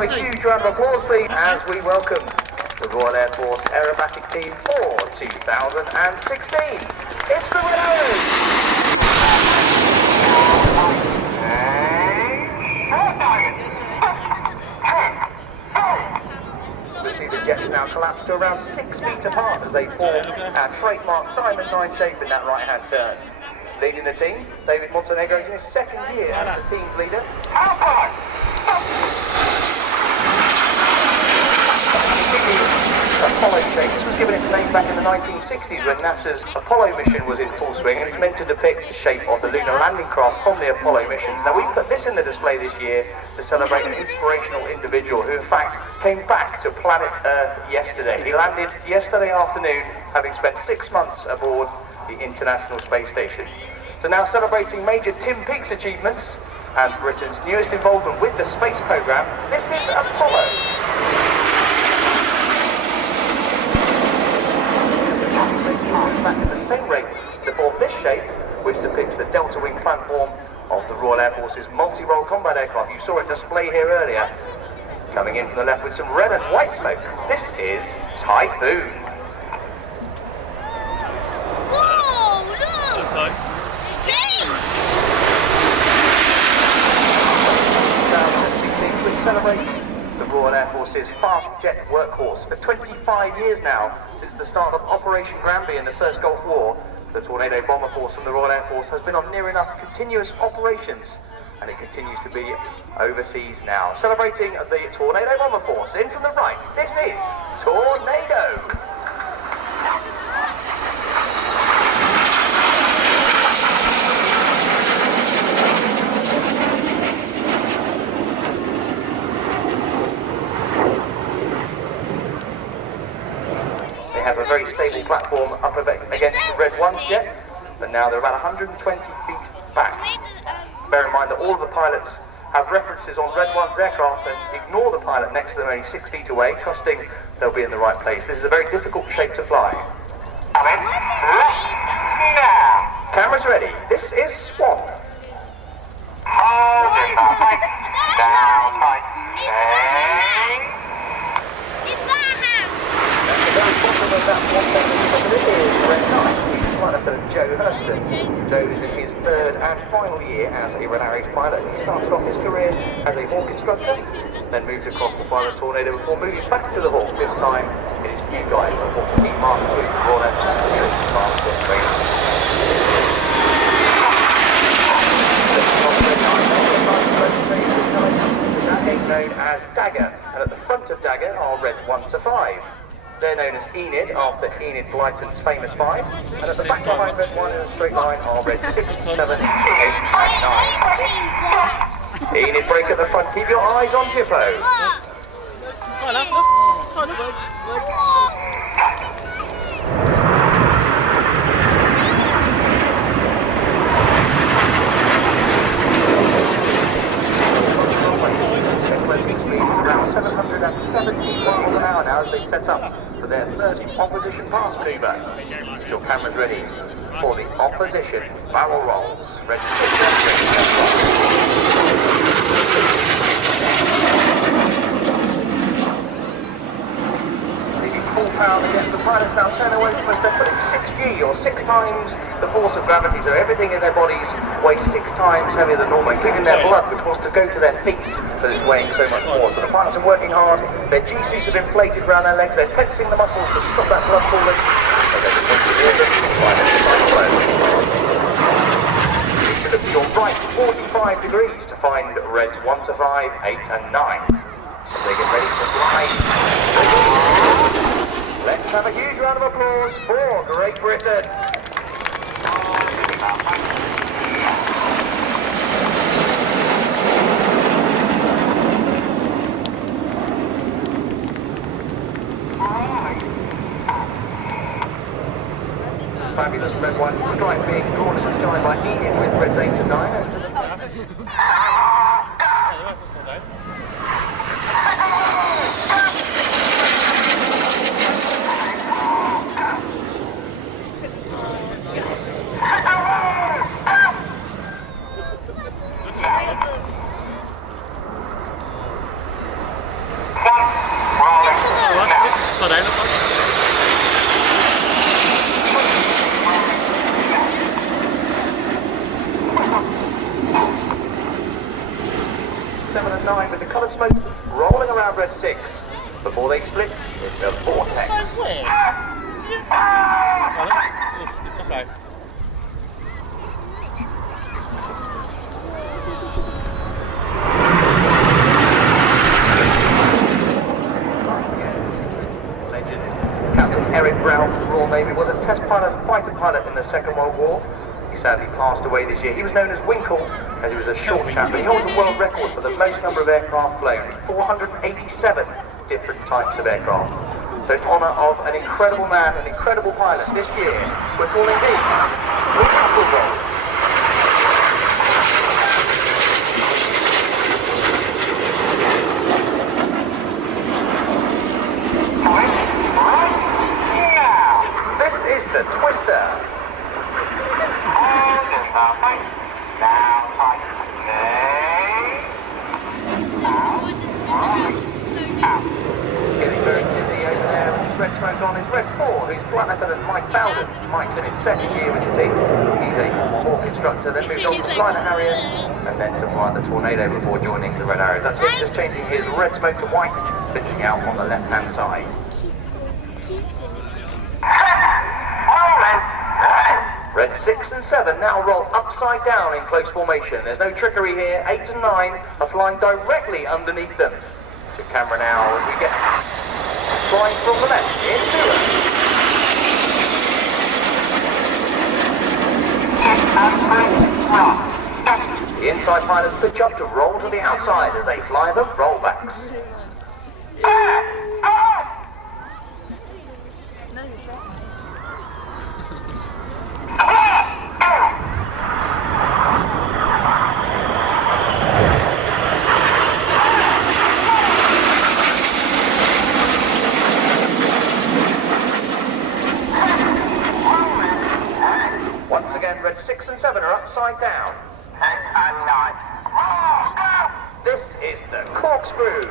a huge round of applause, please, as we welcome the Royal Air Force Aerobatic Team for 2016. It's the Red Arrows! We see the jets now collapse to around 6 feet apart as they form our trademark Diamond 9 shape in that right-hand turn. Leading the team, David Montenegro is in his second year as the team's leader. Apollo shape. This was given its name back in the 1960s when NASA's Apollo mission was in full swing, and it's meant to depict the shape of the lunar landing craft from the Apollo missions. Now we put this in the display this year to celebrate an inspirational individual who in fact came back to planet Earth yesterday. He landed yesterday afternoon, having spent 6 months aboard the International Space Station. So now celebrating Major Tim Peake's achievements and Britain's newest involvement with the space program, this is Apollo. Back at the same rate to form this shape, which depicts the delta wing platform of the Royal Air Force's multi-role combat aircraft. You saw it displayed here earlier. Coming in from the left with some red and white smoke, this is Typhoon. Whoa, look! Which celebrates the Royal Air Force's fast jet workhorse. For 25 years now, since the start of Operation Granby in the First Gulf War, the Tornado Bomber Force from the Royal Air Force has been on near enough continuous operations, and it continues to be overseas now. Celebrating the Tornado Bomber Force, in from the right, this is Tornado. They have a very stable platform up against the Red 1 jet, but now they're about 120 feet back. Bear in mind that all of the pilots have references on Red 1's aircraft and ignore the pilot next to them only 6 feet away, trusting they'll be in the right place. This is a very difficult shape to fly. Cameras ready. This is Swan. It's that hand! The very bottom of that one thing is Red 9. He's flying for Joe Hurston. Joe is in his third and final year as a Red Arrows pilot. He started off his career as a Hawk instructor, then moved across to fly the Tornado before moving back to the Hawk, this time in his new guise of Hawk Team Mark II Royal Air Force fast jet training. Known as Dagger, and at the front of Dagger are Reds 1 to 5. They're known as Enid after Enid Blyton's famous 5, and at the back behind Red 1 in a straight line are Reds 6, 7, 8 and 9. Enid break at the front, keep your eyes on Jipo. Around 770 miles an hour now as they set up for their first opposition pass maneuver. Your cameras ready for the opposition barrel rolls. Ready to full power against the pilots now turn away from us. They're putting 6G or 6 times the force of gravity, so everything in their bodies weighs 6 times heavier than normal, including their blood, which wants to go to their feet, but it's weighing so much more. So the pilots are working hard. Their G-suits have inflated around their legs. They're flexing the muscles to stop that blood falling. And they're just to hear them you should look to your right 45 degrees to find Reds 1 to 5, 8 and 9 as they get ready to fly. Let's have a huge round of applause for Great Britain. Fabulous Red 1 stripe being drawn in the sky by Enid with Reds 8 and 9. before they split in the vortex. So weird. It's okay. Captain Eric Brown from the Royal Navy was a test pilot and fighter pilot in the Second World War. He sadly passed away this year. He was known as Winkle, as he was a short chap, but he holds a world record for the most number of aircraft flown, 487 different types of aircraft. So in honour of an incredible man, an incredible pilot, this year we're calling these Winkle rolls. This is the Twister. Getting very busy over there with his red smoke on his red 4, who's Flight Lieutenant Mike Bowden. Mike's in his second year with the team. He's a former Hawk instructor, then moved on to fly the Harrier, and then to fly the Tornado before joining the Red Arrows. That's him just changing his red smoke to white, pitching out on the left-hand side. Red 6 and 7 now roll upside down in close formation. There's no trickery here. 8 and 9 are flying directly underneath them. To camera now as we get flying from the left into it. The inside pilots pitch up to roll to the outside as they fly the rollbacks. Once again, red 6 and 7 are upside down. This is the Corkscrew.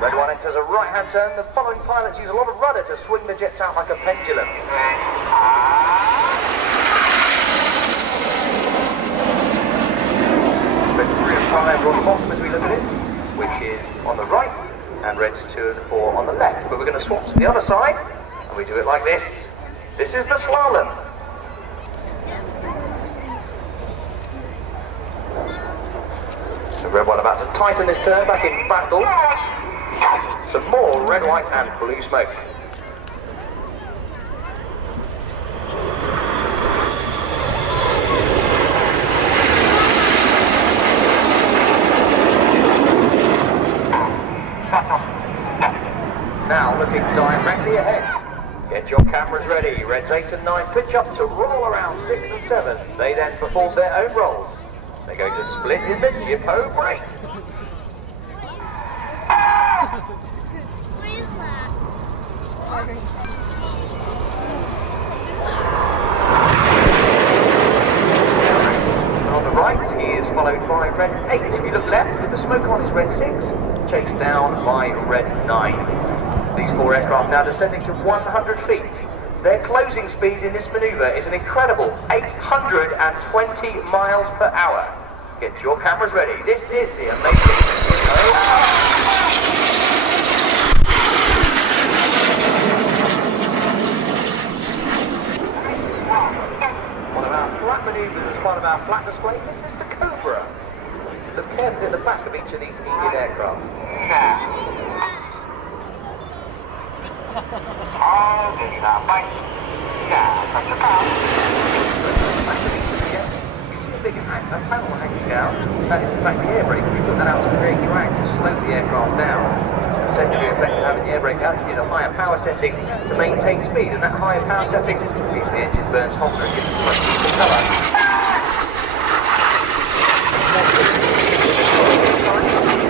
Red 1 enters a right-hand turn. The following pilots use a lot of rudder to swing the jets out like a pendulum. Reds 3 and 5 are on the bottom as we look at it, which is on the right, and Reds 2 and 4 on the left. But we're going to swap to the other side, and we do it like this. This is the Slalom. So Red 1 about to tighten this turn back in battle. Some more red, white and blue smoke. Now looking directly ahead. Get your cameras ready. Reds 8 and 9 pitch up to roll around 6 and 7. They then perform their own rolls. They're going to split in the Jipo break. What is that? On the right, he is followed by red 8. If you look left, with the smoke on is red 6, chased down by red 9. These 4 aircraft now descending to 100 feet. Their closing speed in this manoeuvre is an incredible 820 miles per hour. Get your cameras ready. This is the amazing One of our flat manoeuvres as part of our flat display. This is the Cobra. Look carefully at the back of each of these heated aircraft. You see a big panel hanging down. That is in fact the air brake. We put that out to create drag to slow the aircraft down. The secondary effect of having the air brake out is a higher power setting to maintain speed, and that higher power setting means the engine burns hotter and gives much deeper colour.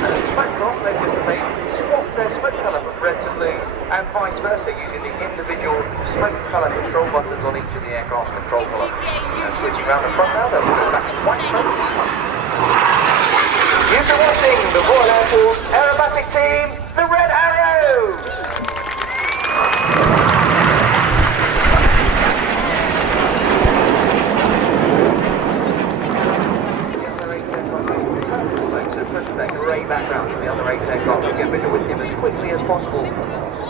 And it's back cross notice that they swapped their smoke colour from red to blue and vice versa using the individual smoke colour control buttons on each of the aircraft's control columns. And switching around the front now, they'll go back to white smoke. You've been watching the Royal Air Force Aerobatic Team, the Red Arrows! So push that grey background to the other 8 aircraft and get rid of him as quickly as possible.